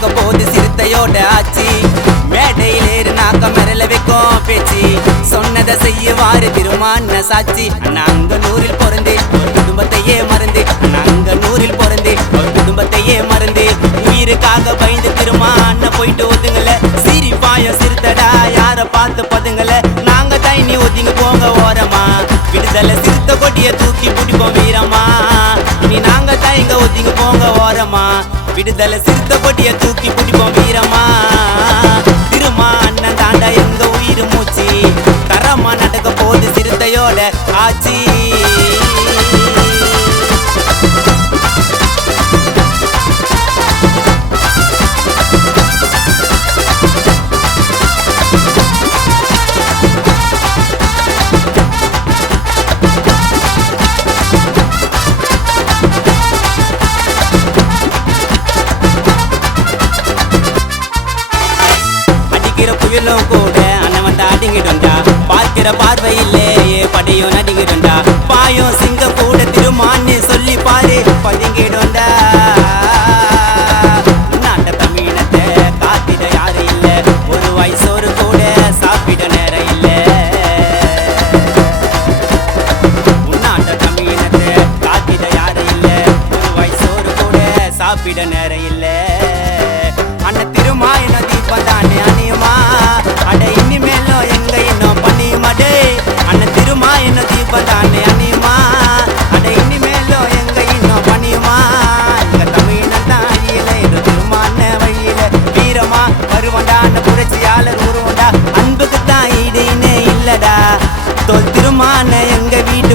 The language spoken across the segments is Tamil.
சிறுத்தையோட ஆச்சி. மேடையில் ஏறுனாக்க மிரல வைக்கும் பேச்சு. சொன்னதை செய்யவாறு திருமான சாட்சி. நாங்க நூறில் பிறந்து ஒரு குடும்பத்தையே மறந்து. நாங்க நூறில் பிறந்து ஒரு குடும்பத்தையே மறந்து. உயிருக்காக பயந்து திருமான போயிட்டு ஒதுங்கல. சீரி பாயம் சிறுத்தடா யார பார்த்து பதுங்கல. நாங்க தைனி ஒதுங்க போங்க ஓரமா. விடுதலை சிறுத்த கொடிய தூக்கி பிடிப்போம் வீரமா. இனி நாங்க தயங்க ஒதுங்க போங்க ஓரமா. விடுதலை சித்த கொடிய தூக்கி பிடிப்போம் வீரமா. திருமா அண்ணன் தாண்டா எங்க உயிர் மூச்சு? தரமா நடக்க போது சிறுத்தையோட ஆச்சி பார்க்கிற பார்வையிலே படியும் நடிகிறண்டா எங்க வீட்டு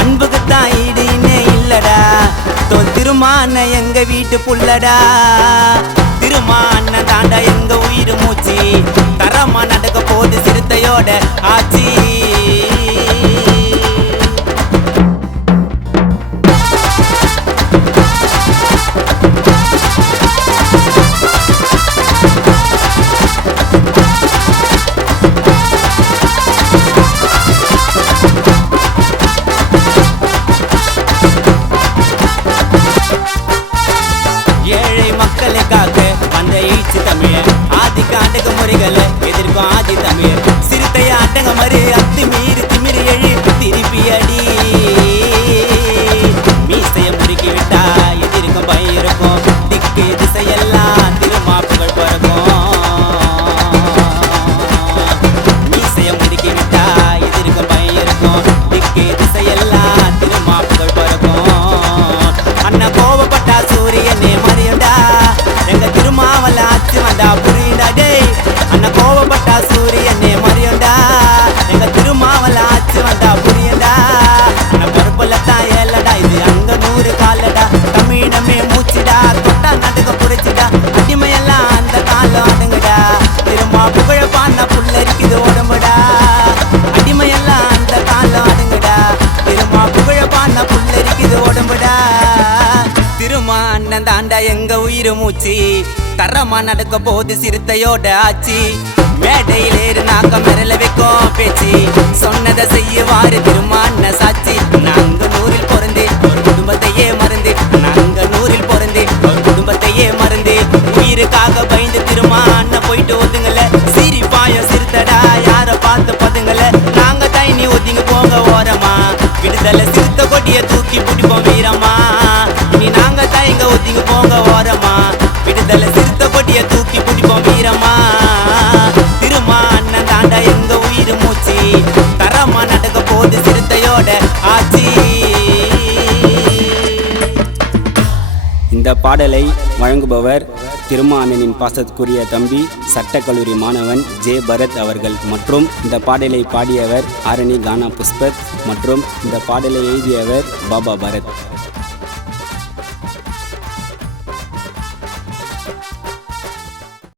அன்புக்கு தான் ஈடுனே இல்லடா. தோல் திருமான எங்க வீட்டு திருமான தாண்டா எங்க உயிர் மூச்சு. தரமா நடக்க போது சிறுத்தையோட ஆச்சு. தமிழ். ஆதிக்க முறைகளை எதிர்க்கும் ஆதி தமிழ். சிறுத்தைய அடங்க மறு அத்து மீறி திமிரி எழு திருப்பி அடி. மீசைய முறுக்கி விட்டா எதிர்க்கும் பயம் இருக்கும் திக்கு திசையெல்லாம் திருமாப்புகள் பிறக்கும். மீசைய முறுக்கி விட்டா எதிர்க்கும் பயம் இருக்கும் திக்கு திசையெல்லாம் திருமாப்புகள் பிறக்கும். அண்ணன் கோவப்பட்டா சூரியனே புல்லரிக்குது திருமா அண்ணன் தாண்டா எங்க உயிர் மூச்சு. தரமா நடக்க போது சிறுத்தையோட ஆச்சி. மேடையிலேறு ஏறுனாக்க மிரல வைக்கும் பேச்சு. சொன்னதை செய்யுவாரு திருமான சாட்சி. நாங்க நூறில் பிறந்து ஒரு குடும்பத்தையே மறந்து. நாங்க நூறில் பிறந்து ஒரு குடும்பத்தையே மறந்து. உயிருக்காக பயந்து திருமா இந்த பாடலை வழங்குபவர் திருமாமனின் பாசத்துக்குரிய தம்பி சட்டக்கல்லூரி மாணவன் ஜே. பரத் அவர்கள் மற்றும் இந்த பாடலை பாடியவர் ஆரணி கானா புஷ்பத் மற்றும் இந்த பாடலை எழுதியவர் பாபா பரத்.